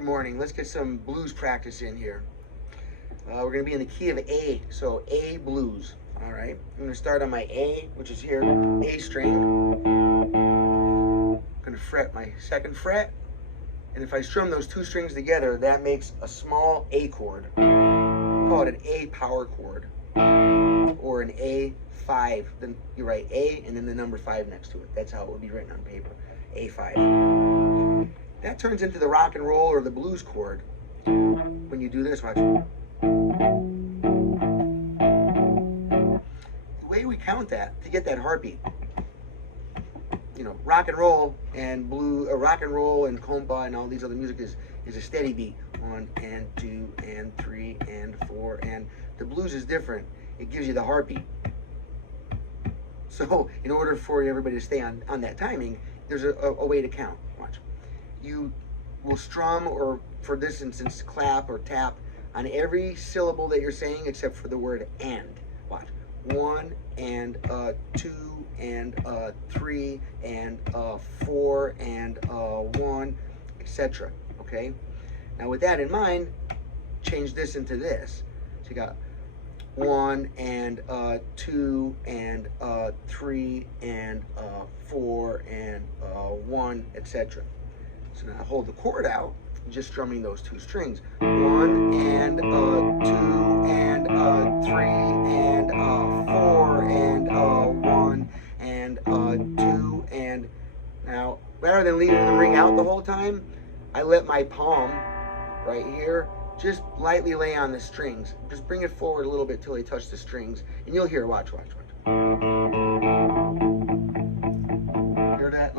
Good morning. Let's get some blues practice in here. We're going to be in the key of A, so A blues. All right. I'm going to start on my A, which is here, A string. I'm going to fret my second fret, and if I strum those two strings together, that makes a small A chord. Call it an A power chord, or an A5. Then you write A and then the number 5 next to it. That's how it would be written on paper. A5. That turns into the rock and roll or the blues chord. When you do this, watch. The way we count that to get that heartbeat, you know, rock and roll and rock and roll and compa and all these other music is a steady beat. 1 and 2 and 3 and 4, and the blues is different. It gives you the heartbeat. So in order for everybody to stay on that timing, there's a way to count. Watch. You will strum, or for this instance, clap or tap on every syllable that you're saying except for the word and. Watch. 1 and 2 and 3 and 4 and 1, etc. Okay? Now with that in mind, change this into this. So you got 1 and 2 and 3 and 4 and 1, etc. So now hold the chord out, just strumming those two strings. 1 and 2 and 3 and 4 and 1 and 2 and, now rather than leaving them ring out the whole time, I let my palm right here just lightly lay on the strings. Just bring it forward a little bit till they touch the strings, and you'll hear. Watch. Hear that?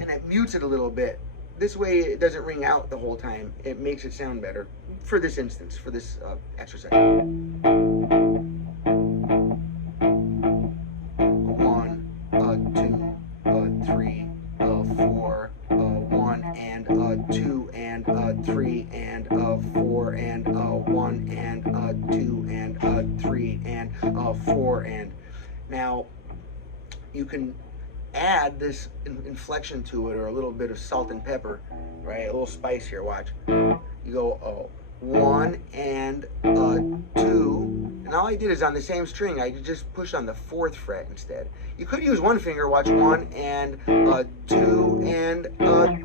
And it mutes it a little bit. This way it doesn't ring out the whole time. It makes it sound better for this instance, for this exercise. 1, 2, 3, 4, 1 and 2 and 3 and 4 and 1 and 2 and 3 and 4 and. Now you can add this inflection to it, or a little bit of salt and pepper, right? A little spice here. Watch. You go 1 and 2, and all I did is on the same string, I just push on the 4th fret instead. You could use one finger. Watch. 1 and 2 and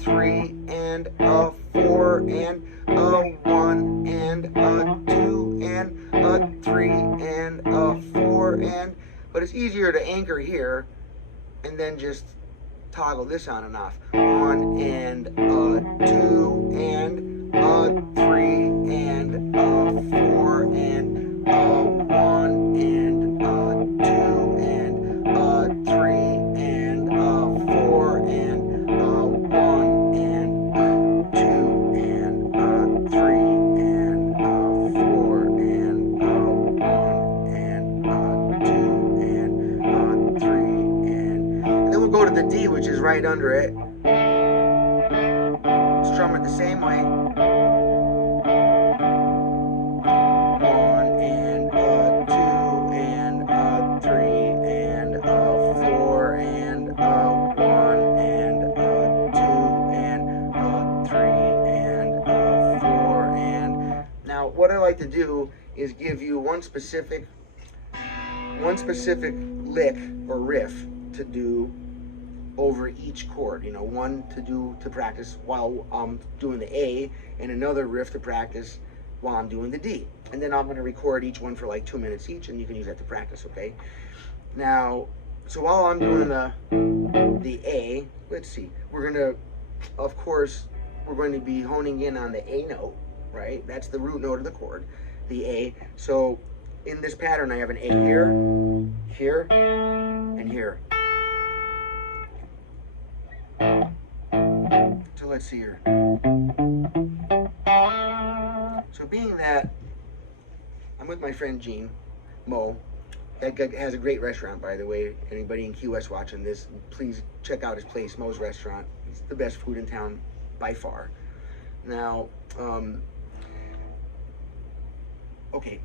3 and 4 and 1 and 2 and 3 and 4 and. But it's easier to anchor here and then just toggle this on and off. 1 and 2 and 3 and 4 and 1 and 2 and 3 and 4 and 1 and 2 and 3 and 4 and 1 and 2 and 3 and then we'll go to the D, which is right under it. Strum it the same way. 1 and 2 and 3 and 4 and 1 and 2 and 3 and 4 and. Now what I like to do is give you one specific lick or riff to do over each chord. You know, one to practice while I'm doing the A, and another riff to practice while I'm doing the D. And then I'm going to record each one for like 2 minutes each, and you can use that to practice. Okay. Now, so while I'm doing the A, let's see. We're going to be honing in on the A note, right? That's the root note of the chord, the A. So in this pattern, I have an A here, here, and here. So let's see here. So being that I'm with my friend Gene, Mo, that guy has a great restaurant, by the way. Anybody in Key West watching this, please check out his place, Mo's Restaurant. It's the best food in town by far. Now, okay,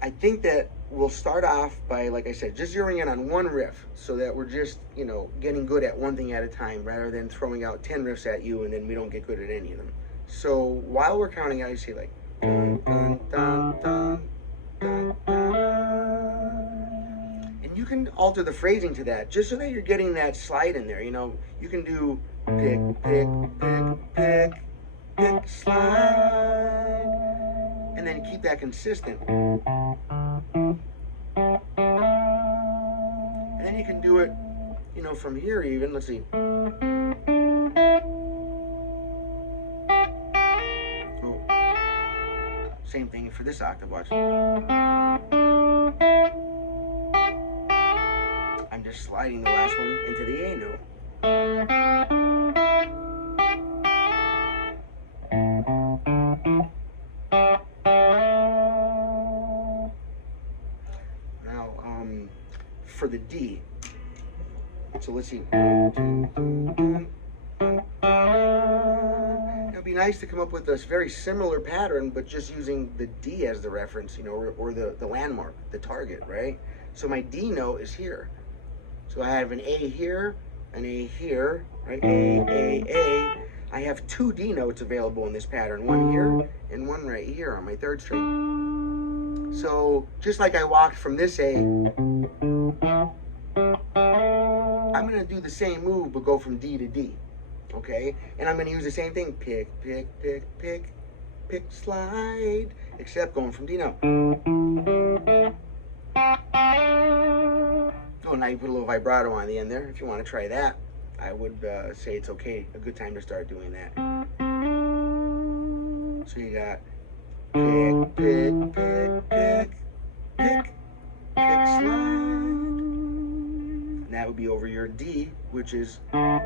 I think that we'll start off by, like I said, just zeroing in on one riff so that we're just, getting good at one thing at a time rather than throwing out 10 riffs at you and then we don't get good at any of them. So while we're counting out, you say like, dun, dun, dun, dun, dun, dun. And you can alter the phrasing to that just so that you're getting that slide in there. You can do pick, pick, pick, pick, pick, slide, and then keep that consistent. And then you can do it, from here even. Let's see. Oh. Same thing for this octave, watch. I'm just sliding the last one into the A note. Now, for the D, so let's see. It'd be nice to come up with this very similar pattern, but just using the D as the reference, or the landmark, the target, right? So my D note is here. So I have an A here, an A here, right? A. I have two D notes available in this pattern, one here and one right here on my third string. So just like I walked from this A, I'm going to do the same move but go from D to D, okay? And I'm going to use the same thing, pick, pick, pick, pick, pick, slide, except going from D note. Oh, now you put a little vibrato on the end there. If you want to try that, I would say it's okay, a good time to start doing that. So you got pick, pick, pick, pick, pick, pick, slide. And that would be over your D, which is and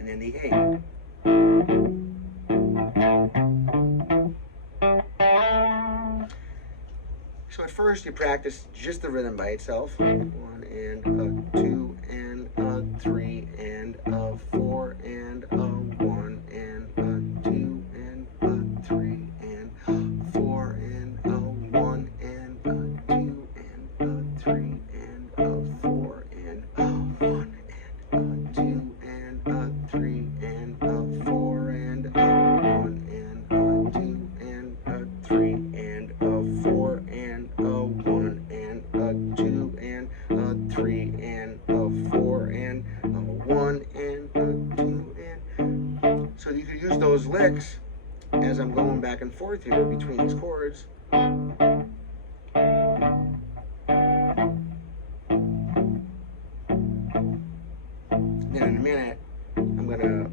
then the A. So at first you practice just the rhythm by itself. 1 and a 2 and a 3 and a 4 and a 1 and a 2 and a 3 and 4 and a 1 and a 2 and a 3 and a 4 and a 1 and a 2 and a 3 and a 4 and a 1 and a 2 and a 3 and a 4 and a 1 and a 2 and a 3 and a 4 and a 1 and a 2 and so you could use those licks as I'm going back and forth here between these chords. Then in a minute I'm gonna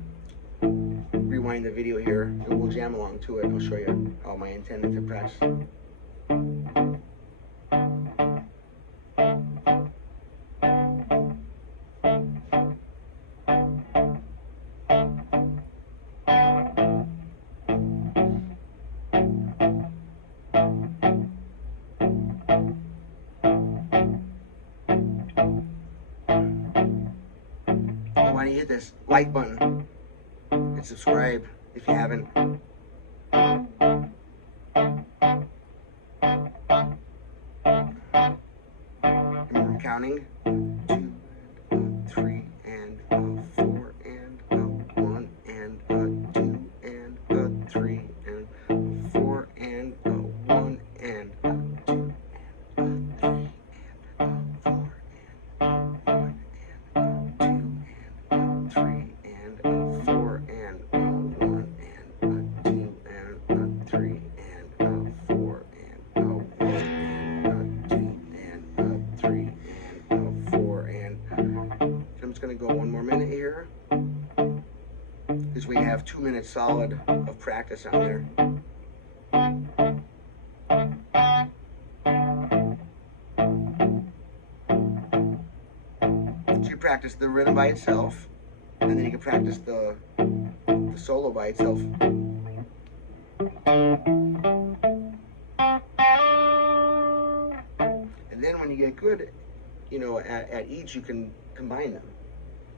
rewind the video here and we'll jam along to it and I'll show you how I intended to press. Why don't you hit this like button and subscribe if you haven't. Remember counting? 2 and 3 and 4 and 1 and 2 and 3 and 4 and 1 and 2 and 3 and 4 and 1 and 2 and 3 and 4 and 1 and 2 and 3 and 4 and 1 and 2 and 3 and 4 and I'm just going to go one more minute here because we have 2 minutes solid of practice on there. So you practice the rhythm by itself and then you can practice the solo by itself. And then when you get good, at each you can combine them.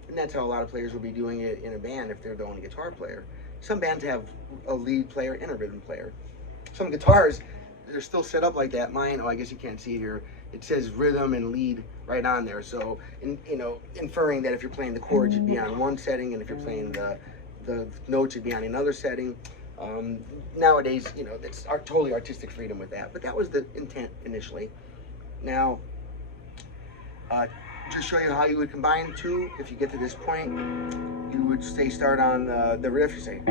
And that's how a lot of players will be doing it in a band if they're the only guitar player. Some bands have a lead player and a rhythm player. Some guitars, they're still set up like that. Mine, oh, I guess you can't see it here. It says rhythm and lead right on there. So, inferring that if you're playing the chords, you'd be on one setting, and if you're playing the notes, you'd be on another setting. Nowadays, that's totally artistic freedom with that. But that was the intent initially. Now, to show you how you would combine two, if you get to this point, you would start on the riff, you say.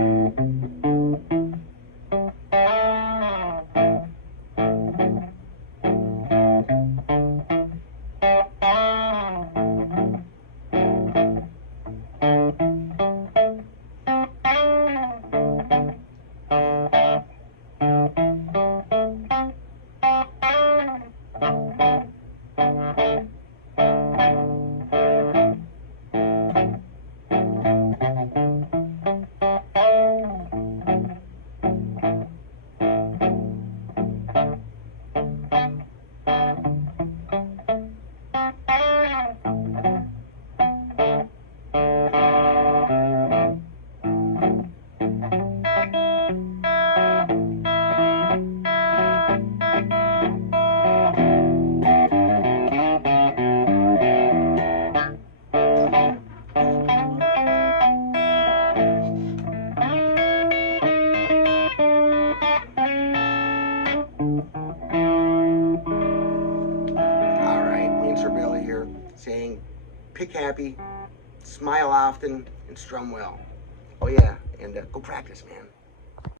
Sorbelli here, saying pick happy, smile often, and strum well. Oh yeah, and go practice, man.